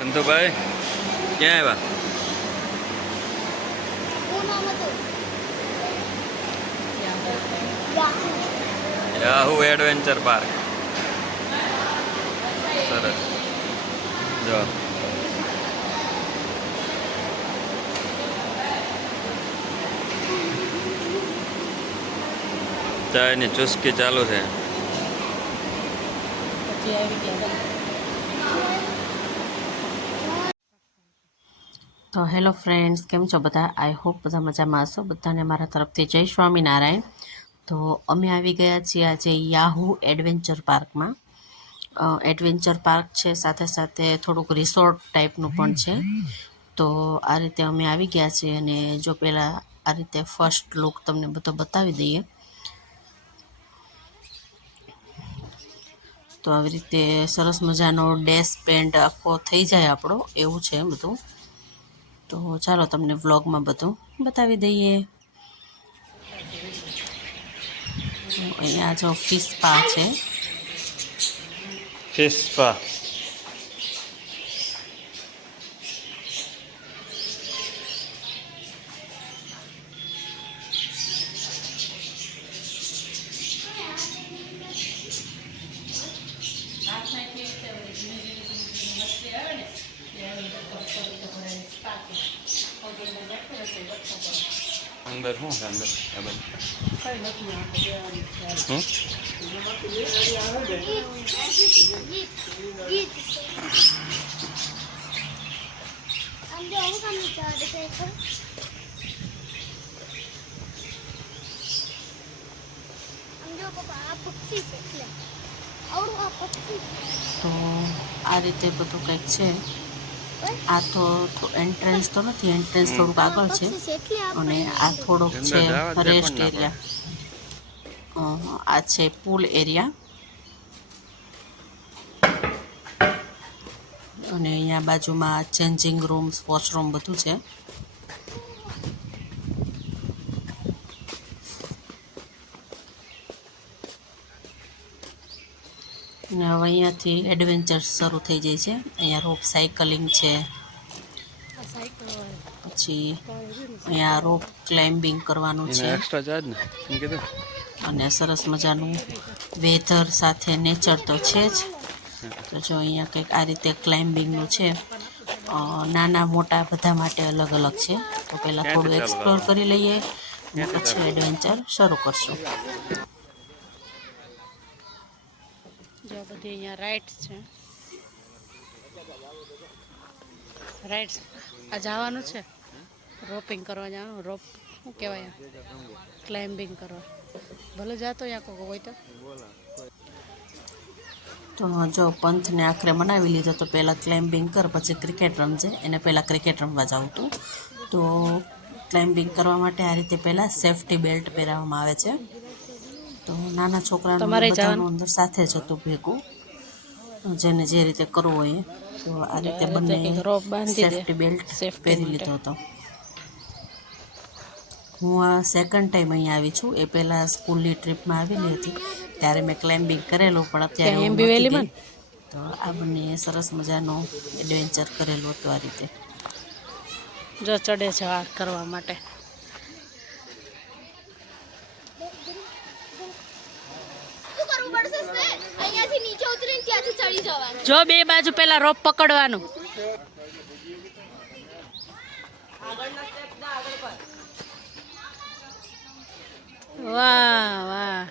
સંતુભાઈ ક્યાં આવ્યા? Yahoo adventure park. સરસ. જો ચાયની ચુસ્કી ચાલુ છે. તો હેલો ફ્રેન્ડ્સ, કેમ છો બધા? આઈ હોપ બધા મજામાં હશો. બધાને મારા તરફથી જય સ્વામિનારાયણ. તો અમે આવી ગયા છીએ આજે યાહુ એડવેન્ચર પાર્કમાં. એડવેન્ચર પાર્ક છે, સાથે સાથે થોડુંક રિસોર્ટ ટાઈપનું પણ છે. તો આ રીતે અમે આવી ગયા છીએ અને જો પહેલાં આ રીતે ફર્સ્ટ લુક તમને બધો બતાવી દઈએ. તો આવી રીતે સરસ મજાનો ડેશ પેન્ટ આખો થઈ જાય આપણો, એવું છે બધું. તો ચાલો તમને વ્લોગમાં બધું બતાવી દઈએ. અહીંયા જો ફિશ સ્પા છે. Fish spa. અંદર શું છે? અંદર તો આ રીતે બધું કંઈક છે. આ તો એન્ટ્રન્સ તો નથી, એન્ટ્રન્સ થોડુંક આગળ છે અને આ થોડોક છે રેસ્ટ એરિયા. આ છે પૂલ એરિયા અને અહીંયા બાજુમાં ચેન્જિંગ રૂમ્સ, વોશરૂમ બધું છે. અને હવે અહીંયાથી એડવેન્ચર શરૂ થઈ જાય છે. અહીંયા રોપ સાયકલિંગ છે, પછી અહીંયા રોપ ક્લાઇમ્બિંગ કરવાનું છે એક્સ્ટ્રા ચાર્જ ને કીધું. અને સરસ મજાનું વેધર સાથે નેચર તો છે જ. તો જો અહીંયા કંઈક આ રીતે ક્લાઇમ્બિંગનું છે. નાના મોટા બધા માટે અલગ અલગ છે. તો પહેલાં થોડું એક્સપ્લોર કરી લઈએ અને પછી એડવેન્ચર શરૂ કરશું. જો બધી અહીંયા રાઇડ્સ છે. રાઇડ્સ આ જવાનું છે, રોપિંગ કરવા જવાનું. રોપ શું કહેવાય, ક્લાઇમ્બિંગ કરવા. ભલે જાતો યા કોઈ હોય તો જો પંથને આખરે મનાવી લીધો. તો પહેલાં ક્લાઇમ્બિંગ કર, પછી ક્રિકેટ રમજે. એને પહેલાં ક્રિકેટ રમવા જાઉં હતું. તો ક્લાઇમ્બિંગ કરવા માટે આ રીતે પહેલાં સેફ્ટી બેલ્ટ પહેરાવવામાં આવે છે. તો નાના છોકરાનું બધાનું અંદર સાથે જ હતું ભેગું, જેને જે રીતે કરવું હોય. તો આ રીતે બંને સેફ્ટી બેલ્ટ પહેરી લીધો હતો. હું આ સેકન્ડ ટાઈમ અહીંયા આવી છું. એ પહેલાં સ્કૂલની ટ્રીપમાં આવેલી હતી ત્યારે મેં ક્લાઇમ્બિંગ કરેલું, પણ અત્યારે હું નહોતી ગઈ. તો આ બંને સરસ મજાનું એડવેન્ચર કરેલું હતું. આ રીતે જો ચડે છે આ કરવા માટે. જો બે બાજુ પેલા રોપ પકડવાનું. વાહ વાહ,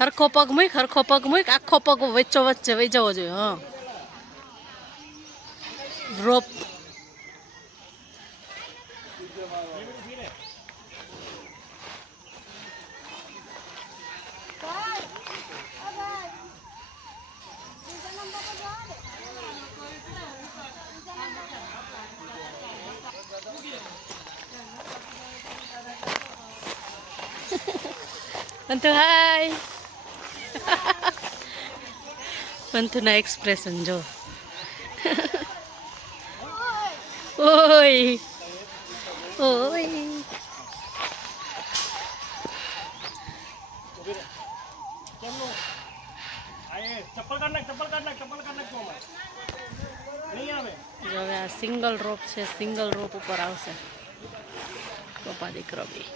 હરખો પગ મૂક, હરખો પગ મૂક. આખો પગ વચ્ચો વચ્ચે વહી જવો જોઈએ. હા, રોપ पंथु हाय. पंथुना एक्सप्रेशन जो. ओय ओय. चप्पल काढ ना, चप्पल આ સિંગલ રોપ છે, સિંગલ રોપ ઉપર આવશે પપ્પા દીકરો બી.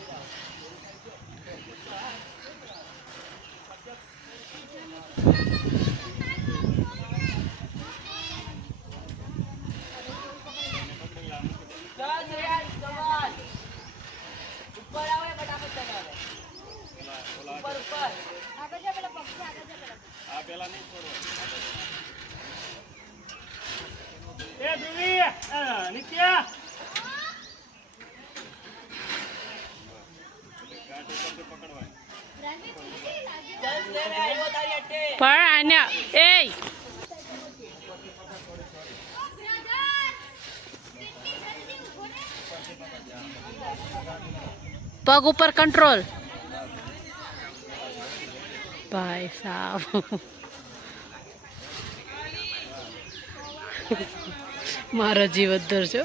પણ આને એ પગ ઉપર કંટ્રોલ ભાઈ સાહેબ. મારો જીવ અદ્ધર છો.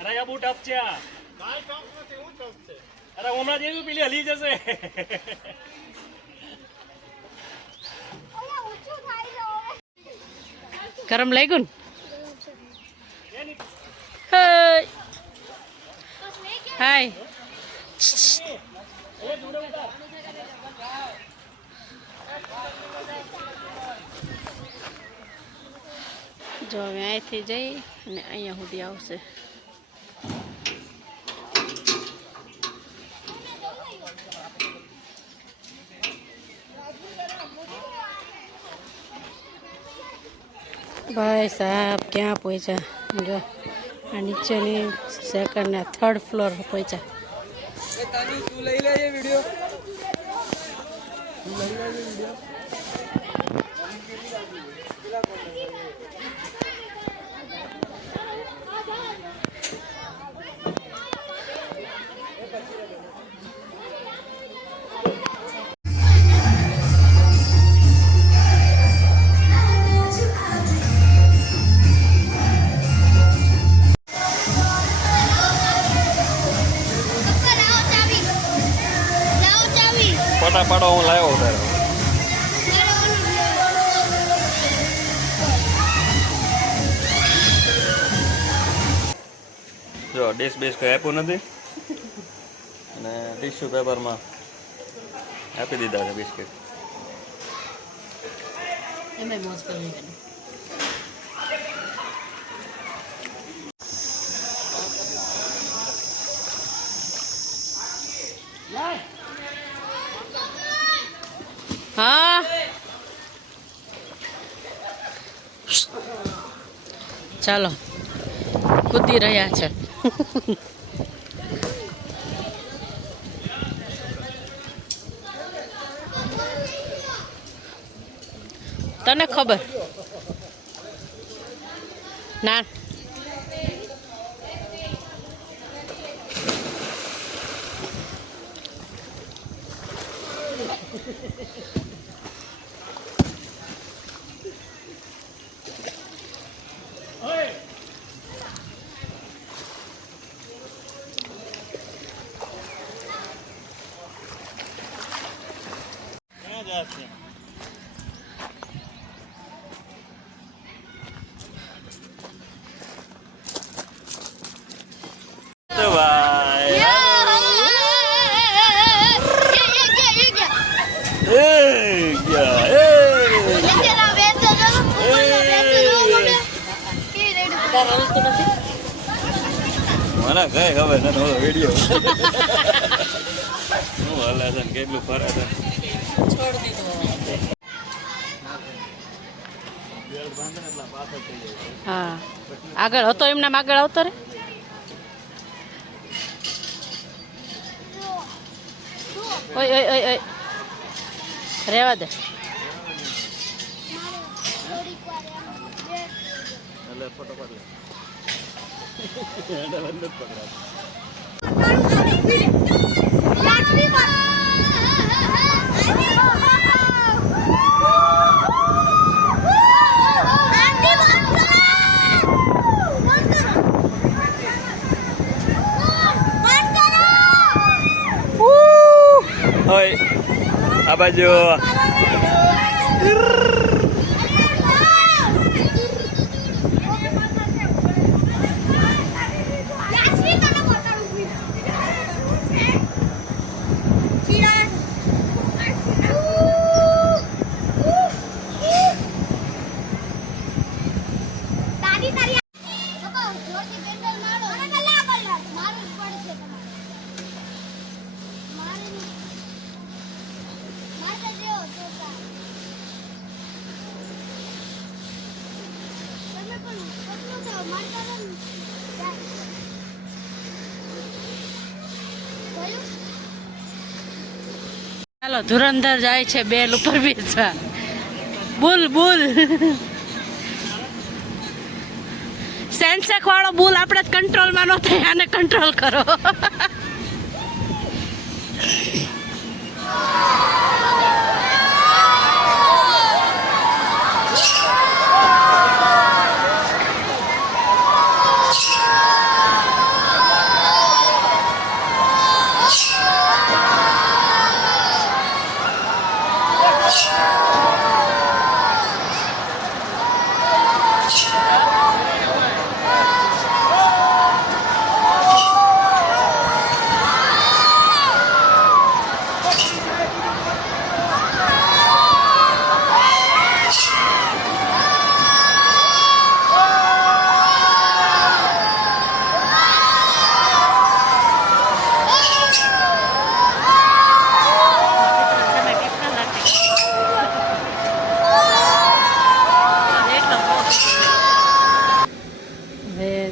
અરે આ બહુ ટફ છે આ. અરે હમણાં જેવું પેલી હલી જશે. ગરમ લાગ્યું ને? હાય જો હવે અહીંથી જઈ અને અહીંયા સુધી આવશે. ભાઈ સાહેબ ક્યાં પહોંચ્યા? જો આ નીચેની સેકન્ડ ને થર્ડ ફ્લોર પહોંચ્યા. ફોટા પાડો હું લાવ્યો તારે. જો ડીશ બેસ કંઈ આપ્યું નથી અને ટીશ્યુ પેપરમાં આપી દીધા છે બિસ્કિટ. એમાં મોજ કરી હા ચાલો કૂદી રહ્યા છે. તને ખબર ના ભાઈ મને કઈ ખબર નથી. વિડીયો શું હાલે છે ને કેટલું ફરે છે. હા આગળ હતો એમના આગળ આવતો રે. ઓય ઓય ઓય ઓય રેવા દે. ફોટો પાડ લે. હોય આ બાજુ ચાલો ધુરંધર જાય છે બેલ ઉપર બેસવા. બુલ બુલ સેન્સેક વાળો બુલ આપણે જ કંટ્રોલમાં ન થાય, આને કંટ્રોલ કરો.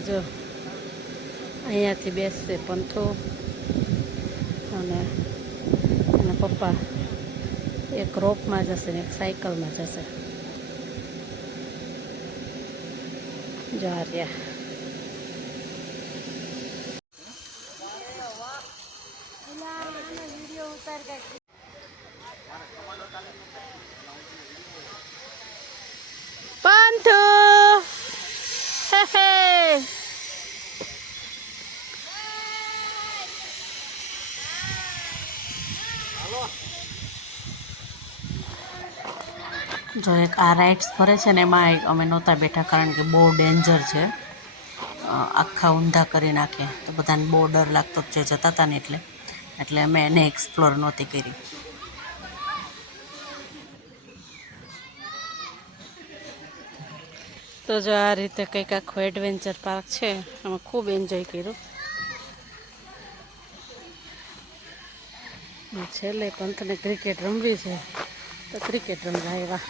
જો અહીંયાથી બેસશે પંથો અને એના પપ્પા એક રોપમાં જશે ને એક સાયકલમાં જશે. જો આ રહ્યા. પંથો હે હે. જો એક આ રાઇડ્સ ફરે છે ને એમાં અમે નહોતા બેઠા કારણ કે બહુ ડેન્જર છે, આખા ઊંધા કરી નાખે તો બધાને બહુ ડર લાગતો જે જતા હતા ને એટલે અમે એને એક્સપ્લોર નહોતી કરી. તો જો આ રીતે કંઈક આખું એડવેન્ચર પાર્ક છે, અમે ખૂબ એન્જોય કર્યું. છેલ્લે પંથને ક્રિકેટ રમવી છે તો ક્રિકેટ રમવા આવ્યા.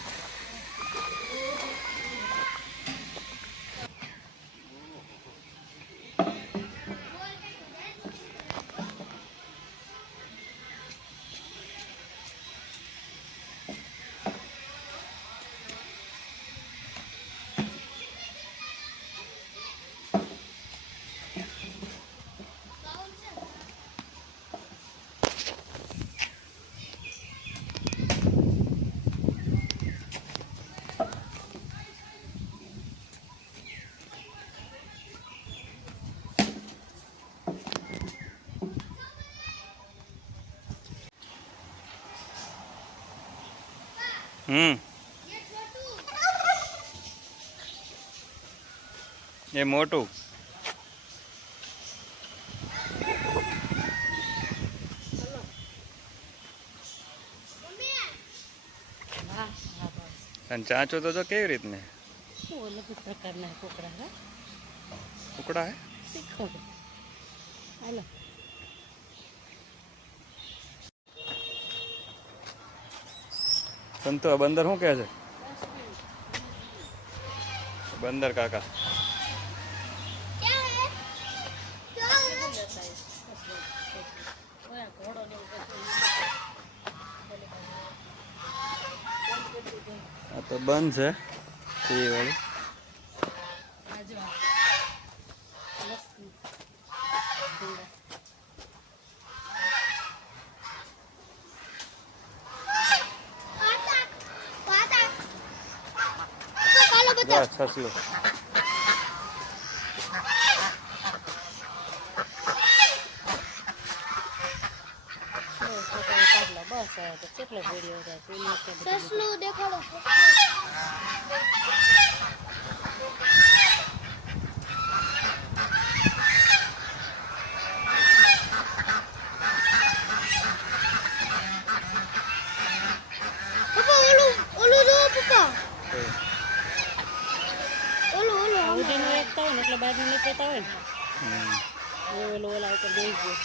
એ મોટું અને ચાંચો તો જો કેવી રીતને અલગ પ્રકારના કુકડા હે, કુકડા હે શીખો હાલો. સંતો આ બંદર શું કહે છે? બંદર કાકા આ તો બંધ છે એ વાળું. જા સસલું સસલું દેખાડો પપ્પા ઓલું ઓલું જો પપ્પા ઓલું ઓલું ઉડીનું એકતા હોય ને એટલે બાજુ લેતા હોય ને ઓલું ઓલા ઉપર બેસી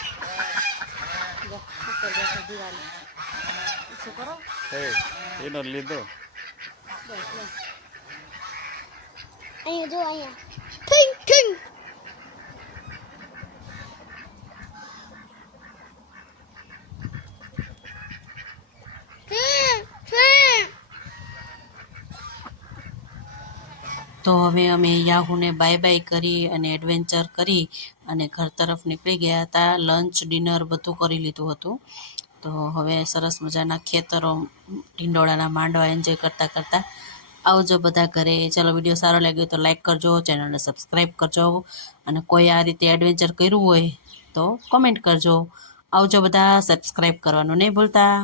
ગયો ઉપર બેઠો દિવાલ શું કરો એનો લીધો અહીંયા જો અહીંયા ઠીંગ ઠીંગ તો હવે અમે યાહુને બાય બાય કરી અને એડવેન્ચર કરી અને ઘર તરફ નીકળી ગયા હતા. લંચ ડિનર બધું કરી લીધું હતું. તો હવે સરસ મજાના ખેતરો ઢીંડોળાના માંડવા એન્જોય કરતાં કરતાં આવજો બધા ઘરે. ચાલો વિડીયો સારો લાગ્યો તો લાઈક કરજો, ચેનલને સબસ્ક્રાઈબ કરજો અને કોઈ આ રીતે એડવેન્ચર કર્યું હોય તો કોમેન્ટ કરજો. આવજો બધા, સબસ્ક્રાઈબ કરવાનું નહીં ભૂલતા.